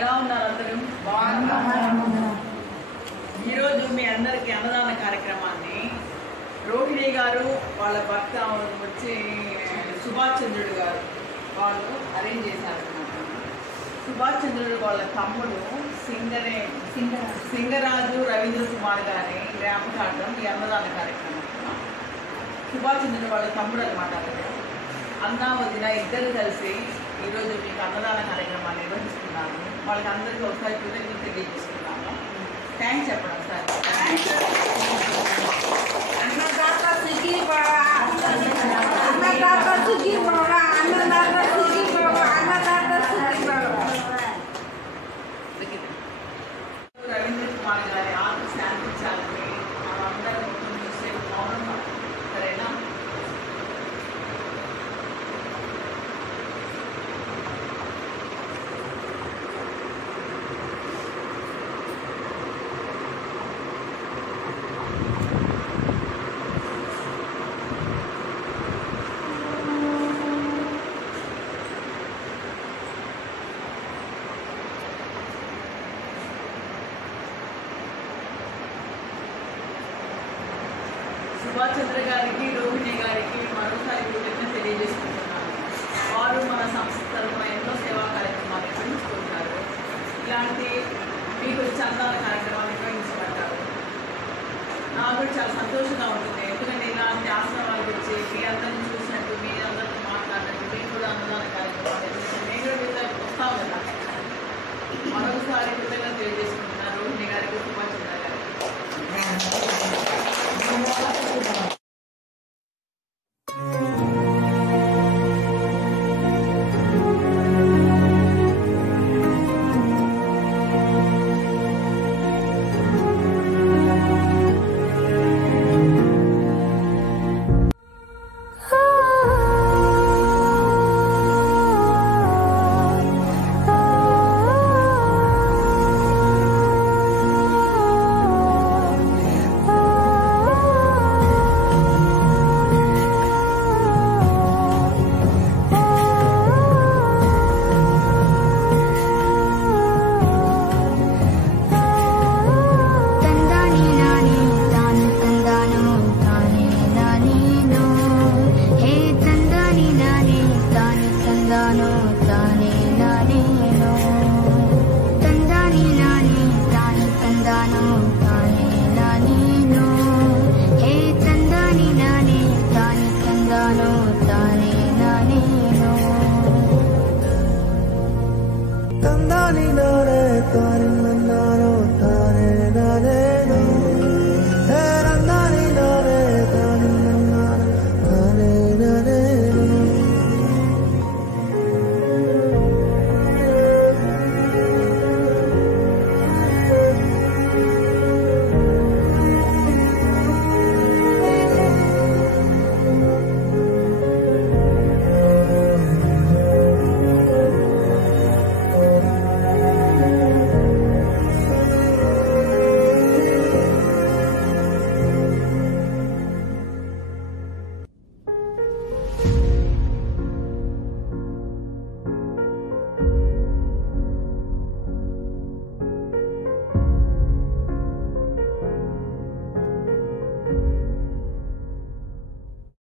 ఎలా ఉన్నారు అందరూ? ఈరోజు మీ అందరికీ అన్నదాన కార్యక్రమాన్ని రోహిణి గారు వాళ్ళ భర్త వచ్చి సుభాష్ చంద్రుడు గారు వాళ్ళు అరేంజ్ చేశారు. సుభాష్ చంద్రుడు వాళ్ళ తమ్ముడు సింగరాజు రవీంద్ర కుమార్ గారి జ్ఞాపకార్థం ఈ అన్నదాన కార్యక్రమం. సుభాష్ చంద్రుడు వాళ్ళ తమ్ముడు అనమాట. అన్న వదిన ఇద్దరు కలిసి ఈరోజు మీకు అన్నదాన కార్యక్రమాన్ని నిర్వహిస్తున్నాను. వాళ్ళకి అందరికీ ఒకసారి కృతజ్ఞతలు తెలియజేస్తున్నాము. థ్యాంక్స్ చెప్పడం సార్. రవీంద్ర కుమార్ గారి ఆత్మ శాంతించాలని అందరూ చూసే మౌనం సరేనా? సుభాష్ చంద్ర గారికి రోహిణి గారికి మరోసారి కృతజ్ఞత తెలియజేసుకుంటున్నాను. వారు మన సంస్థలో ఎన్నో సేవా కార్యక్రమాలు నిర్వహించుకుంటారు. ఇలాంటి మీకు చందాల కార్యక్రమాలు నిర్వహించబడ్డారు. నాకు కూడా చాలా సంతోషంగా ఉంటుంది. ఎందుకంటే ఇలాంటి ఆశ్రమాలకు వచ్చి మీ అందరిని చూసినట్టు, మీ అందరితో మాట్లాడినట్టు, మీకు కూడా అన్నదాన కార్యక్రమాలు చేసినట్టు నేను కూడా మీతో వస్తాం కదా. మరొకసారి కృతజ్ఞత తెలియజేసుకుంటున్నాను రోహిణి గారికి, సుభాష్ చంద్ర గారికి. Tandani nare tarin naro